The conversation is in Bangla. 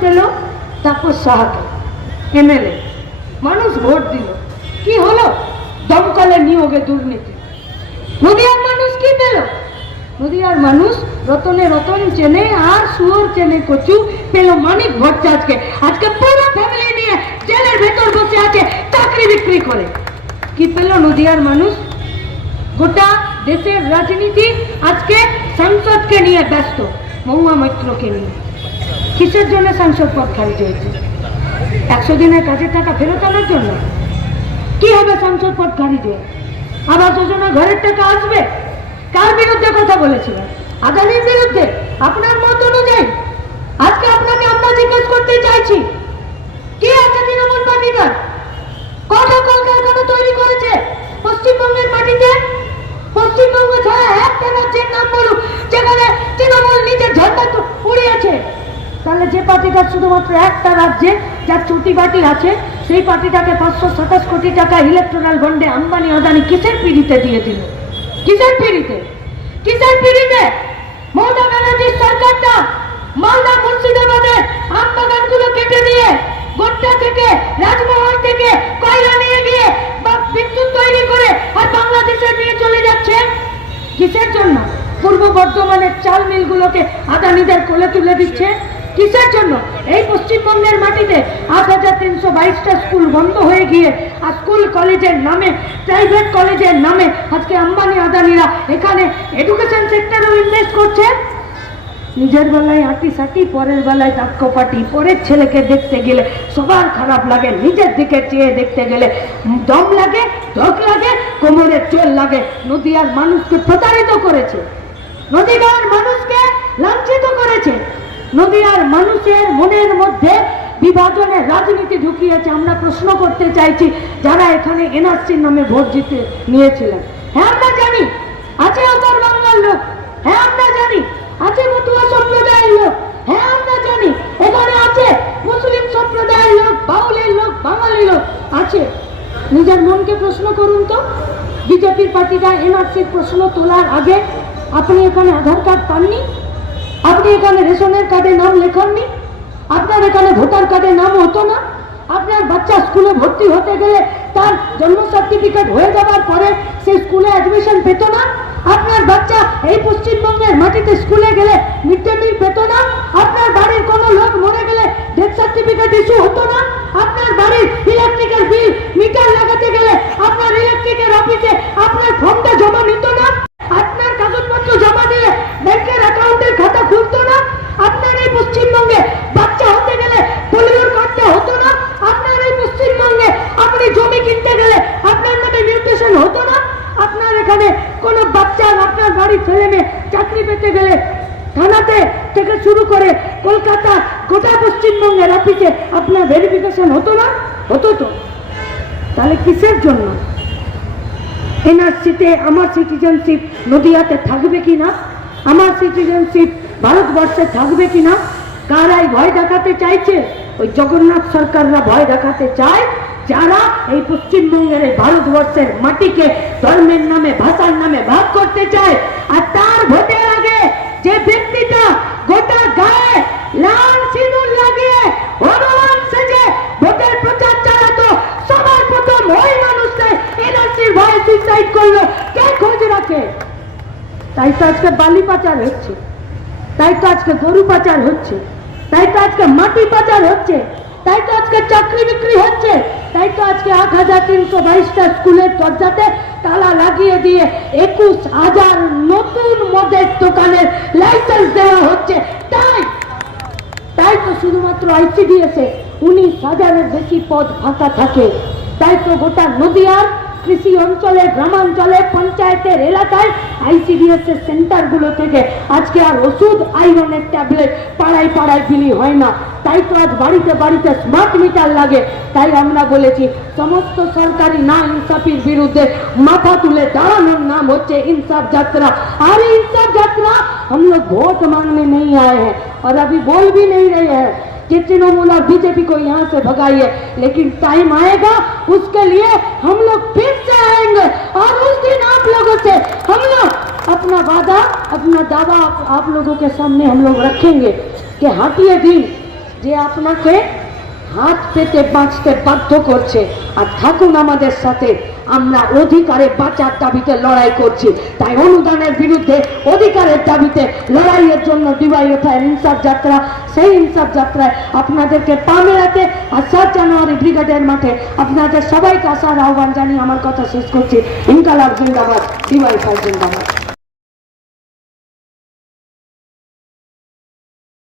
পেল তাপস সাহাকে। এমএলএ মানুষ ভোট দিল। কি হলো? দমকলে নিয়োগে দুর্নীতি। নদিয়ার মানুষ কি পেল? নদিয়ার মানুষ রতনে রতন চেনে আর সুয়র চেনে কচু পেল মানিক ভট্টাচার্যকে। আজকে পুরো ফ্যামিলি নিয়ে জেলের ভেতর বসে আছে, চাকরি বিক্রি করে। কি পেল নদিয়ার মানুষ? গোটা দেশের রাজনীতি আজকে সংসদকে নিয়ে ব্যস্ত, মহুয়া মৈত্রকে নিয়ে। কিসের জন্য সংসদ পদ খালি হয়েছে? একশো দিনের কাজের টাকা ফেরত আনার জন্য? কি হবে সংসদ পদ যে আবাস যোজনা ঘরের টাকা আসবে? কার বিরুদ্ধে কথা বলেছিলেন? আদানির বিরুদ্ধে? আপনার মত অনুযায়ী। আজকে আপনাকে আমরা জিজ্ঞেস করতে চাইছি, কি আছে তৃণমূল পার্টিটার কটা কলকারখানা তৈরি করেছে পশ্চিমবঙ্গের মাটিতে পশ্চিমবঙ্গ ছাড়া একটা রাজ্যের নাম বলুন যেখানে তৃণমূল নিজের ঝন্ডা তো উড়িয়েছে তাহলে যে পার্টিটা শুধুমাত্র একটা রাজ্যে যার চুটি বাটি আছে, সেই পার্টিটাকে পাঁচশো সাতাশ কোটি টাকা ইলেকট্রাল বন্ডে আম্বানি আদানি কিসের পিড়িতে দিয়ে দিল? কিসের পিড়িতে? কিসের পিড়িতে? মমতা ব্যানার্জির সরকারটা মালদা মুর্শিদাবাদের আম বাগানগুলো কেটে দিয়ে গোট্টা থেকে, রাজমহল থেকে কয়লা নিয়ে গিয়ে বা বিদ্যুৎ তৈরি করে আর বাংলাদেশে নিয়ে চলে যাচ্ছে? কিসের জন্য? পূর্ব বর্ধমানের চাল মিলগুলোকে আদানিদের কোলে তুলে দিচ্ছে? কিসের জন্য? এই পশ্চিমবঙ্গের মাটিতে আট হাজার তিনশো বাইশটা স্কুল বন্ধ হয়ে গিয়ে আর স্কুল কলেজের নামে, প্রাইভেট কলেজের নামে আজকে আম্বানি আদানিরা এখানে এডুকেশন সেক্টরেও ইনভেস্ট করছে। নিজের বেলায় আঁটি সাটি, পরের বেলায় দাঁত কপাটি পরের ছেলেকে দেখতে গেলে সবার খারাপ লাগে, নিজের দিকে চেয়ে দেখতে গেলে দম লাগে, ধক লাগে কোমরের চোল লাগে। নদীয়ার মানুষকে প্রতারিত করেছে। নদীগাঁর মানুষকে লাঞ্ছিত করেছে। নদিয়ার মানুষের মনের মধ্যে বিভাজনের রাজনীতি ঢুকিয়েছে। আমরা প্রশ্ন করতে চাইছি, যারা এখানে এনআরসির নামে ভোট জিতে নিয়েছিলেন। হ্যাঁ আমরা জানি, আছে অপর বাংলার লোক। হ্যাঁ আমরা জানি, আছে মতুয়া সম্প্রদায়ের লোক। হ্যাঁ আমরা জানি, এখানে আছে মুসলিম সম্প্রদায়ের লোক, বাউলের লোক বাঙালি লোক আছে। নিজের মনকে প্রশ্ন করুন তো। বিজেপির পার্টিটা এনআরসির প্রশ্ন তোলার আগে আপনি এখানে আধার কার্ড পাননি? আপনি এখানে রেশনের কার্ডে নাম লেখাননি? আপনার এখানে ভোটার কার্ডে নাম হতো না? আপনার বাচ্চা স্কুলে ভর্তি হতে গেলে তার জন্ম সার্টিফিকেট হয়ে যাওয়ার পরে সেই স্কুলে অ্যাডমিশন পেত না? আপনার বাচ্চা এই পশ্চিমবঙ্গের মাটিতে স্কুলে গেলে মিড ডে মিল পেত না? আপনার বাড়ির কোনো লোক মরে গেলে ডেথ সার্টিফিকেট ইস্যু হতো না? আপনার বাড়ির ইলেকট্রিকের বিল মিটার লাগাতে গেলে আপনার ইলেকট্রিকের অফিসে আপনার ফর্মটা জমা নিত না আপনার কাগজপত্র জমা দিলে ব্যাংকের অ্যাকাউন্টের খাতা খুলতো না আপনার এই পশ্চিমবঙ্গে বাচ্চা হতে গেলে পোলিওর কার্ডটা হতো না আপনার এই পশ্চিমবঙ্গে আপনি জমি কিনতে গেলে আপনার নামে মিউটেশন হতো না আপনার এখানে কোনো বাচ্চা আপনার বাড়ির ছেলে মেয়ে চাকরি পেতে গেলে থানাতে থেকে শুরু করে কলকাতা, গোটা পশ্চিমবঙ্গের অফিসে আপনার ভেরিফিকেশন হতো না? হতো তো। তাহলে কিসের জন্য? এনআরসিতে আমার সিটিজেনশিপ নদিয়াতে থাকবে কি না? আমার সিটিজেনশিপ ভারতবর্ষে থাকবে কি না? কারাই ভয় দেখাতে চাইছে? ওই জগন্নাথ সরকাররা ভয় দেখাতে চায় যারা এই পশ্চিমবঙ্গের ভারতবর্ষের মাটিকে ধর্মের নামে, ভাষার নামে ভাগ করতে চায় আর তার ভোটের আগে যে ব্যক্তিটা গোটা গায়ে লাল সিঁদুর লাগিয়ে হনুমান সেজে ভোটের প্রচার চালাতো সবার প্রথম ওই মানুষটা এনআরসির ভয়ে সুইসাইড করল কে খোঁজ রাখে তাই তো আজকে বালি পাচার হচ্ছে, তাই তো আজকে গরু পাচার হচ্ছে, তাই তো আজকে মাটি পাচার হচ্ছে, তাই তো আজকে চাকরি বিক্রি হচ্ছে, তাই তো আজকে আট হাজার তিনশো বাইশটা স্কুলের দরজাতে তালা লাগিয়ে দিয়ে একুশ হাজার নতুন মদের দোকানের লাইসেন্স দেওয়া হচ্ছে। তাই তাই তো শুধুমাত্র আইসিডিএসে উনিশ হাজারের বেশি পদ ফাঁকা থাকে, তাই তো গোটা নদিয়ার কৃষি অঞ্চলে গ্রামাঞ্চলে পঞ্চায়েতের এলাকায় আইসিডিএস এর সেন্টারগুলো থেকে আজকে আর ওষুধ আইরনের ট্যাবলেট পাড়ায় পাড়ায় বিলি হয় না তাই তো আজ বাড়িতে বাড়িতে স্মার্ট মিটার লাগে তাই আমরা বলেছি সমস্ত সরকারি না ইনসাফির বিরুদ্ধে মাথা তুলে দাঁড়ানোর নাম হচ্ছে इंसाफ यात्रा और इंसाफ यात्रा हम लोग वोट मांगने नहीं आए हैं और अभी बोल भी नहीं रहे हैं कि तृणमूल और बीजेपी को यहाँ से भगाइए लेकिन टाइम आएगा उसके लिए हम लोग फिर से आएंगे और उस दिन आप लोगों से हम लोग अपना वादा अपना दावा आप, आप लोगों के सामने हम लोग रखेंगे कि हाटिए दिन যে আপনাকে হাত পেতে বাঁচতে বাধ্য করছে আর থাকুন আমাদের সাথে আমরা অধিকারের বাঁচার দাবিতে লড়াই করছি। তাই অনুদানের বিরুদ্ধে অধিকারের দাবিতে লড়াইয়ের জন্য ডিবাই ওঠায় ইনসাফ যাত্রা। সেই ইনসাফ যাত্রায় আপনাদেরকে পা মেলাতে আর সাত জানুয়ারি ব্রিগেডের মাঠে আপনাদের সবাইকে আসার আহ্বান জানিয়ে আমার কথা শেষ করছি। ইনকালাব জিন্দাবাদ ডিওয়াই জিন্দাবাদ।